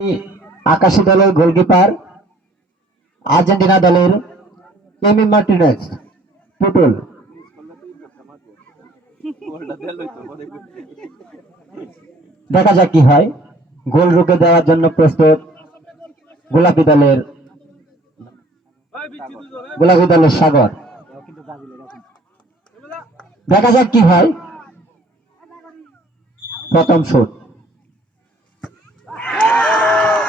আকাশী দলের goalkeeper Argentina দলের এমি মার্টিনেজ পুতুল। দেখা যাক কি হয়। গোল রুখে দেওয়ার জন্য প্রস্তুত গোলাপি দলের সাগর। দেখা যাক কি হয়। প্রথম শুট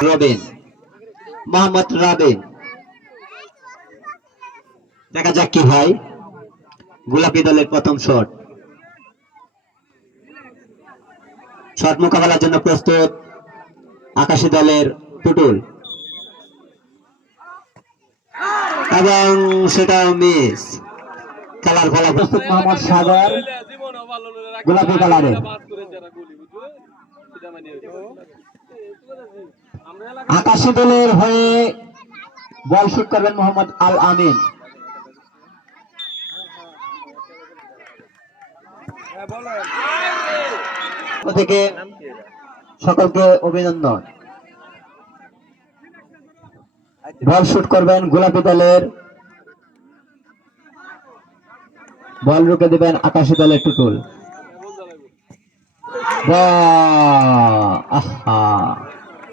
রবিন, মোহাম্মদ রাবিন। দেখা যাক কি হয়। গোলাপি দলের প্রথম শট মোকাবেলার জন্য প্রস্তুত আকাশী দলের পুতুল, এবং সেটা মিস। খেলার ফলা প্রস্তুত মোহাম্মদ সাগর গোলাপি কালারের। আকাশী দলের হয়ে বল শুট করবেন মোহাম্মদ আল আমিন। থেকে সকলকে অভিনন্দন। বল শুট করবেন গোলাপি দলের, বল রুখে দিবেন আকাশী দলের টুটুল।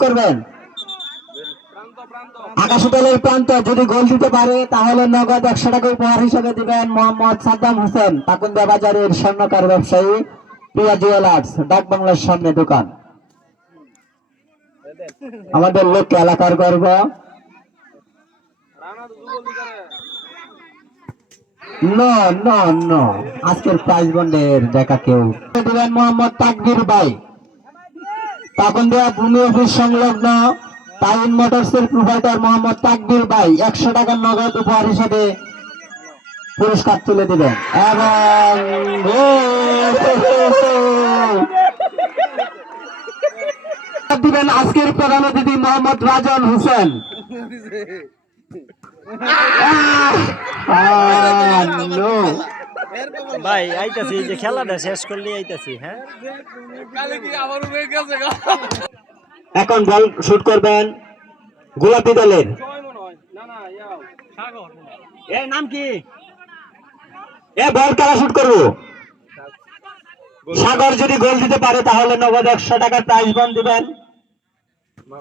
করবেন আকাশী দলের প্রান্ত, যদি গোল দিতে পারে তাহলে নগদ 100 টাকা উপহার হিসেবে দিবেন মোহাম্মদ সাদ্দাম হোসেন, পাকুন্দা বাজারের স্বর্ণকার ব্যবসায়ী, প্রিয়া জুয়েলার্স, ডাক বাংলার সামনে দোকান। আমাদের লোক এলাকার গর্ব। আজকের প্রাইজ বন্ডের দেখা কেউ দিবেন মোহাম্মদ তাকবীর ভাই, পাকুন্দা ভূমি অফিস সংলগ্ন টাইন মোটরসের প্রোভাইডার মোহাম্মদ তাকবীর ভাই 100 টাকা নগদ উপহার হিসেবে পুরস্কার তুলে দিবেন। এবং দিবেন আজকের প্রধান অতিথি মোহাম্মদ রাজন হোসেন। ভাই আইতাছি, যে খেলাটা শেষ করলে আইতাছি। হ্যাঁ, এখন বল শুট করবেন গোলাপি দলের, এর নাম কি? বল কারা শুট করবো। সাগর যদি গোল দিতে পারে তাহলে নগদ 100 টাকার প্রাইজ বন্ড দিবেন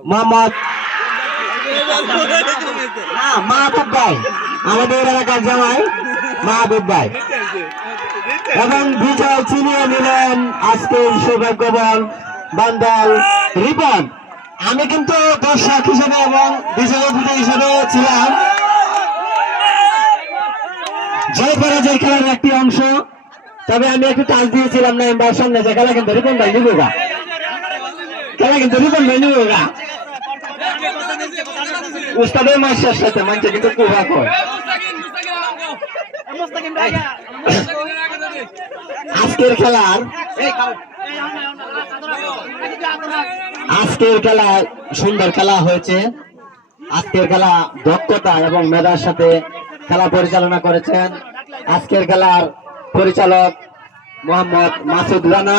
মোহাম্মদ মাহবুব ভাই, আমাদের এলাকার জামাই মাহবুব ভাই। এবং বিজয় চিনিয়ে নিলেন আজকের সৌভাগ্যবান বান্দাল রিপন। আমি কিন্তু দর্শক হিসেবে এবং বিজয় হিসেবে ছিলাম। জয় পরাজয় খেলার একটি অংশ, তবে আমি একটু টাচ দিয়েছিলাম না এবার সামনে যে খেলা কিন্তু রিপন ভাই নিব গা, খেলা কিন্তু রিপন ভাই নিব গা। উস্তাদের মাস্টার সাথে মানছে কিন্তু কুহা কয়। আজকের খেলা সুন্দর খেলা হয়েছে। আজকের খেলা দক্ষতা এবং মেধার সাথে খেলা পরিচালনা করেছেন আজকের খেলার পরিচালক মোহাম্মদ মাসুদ রানা।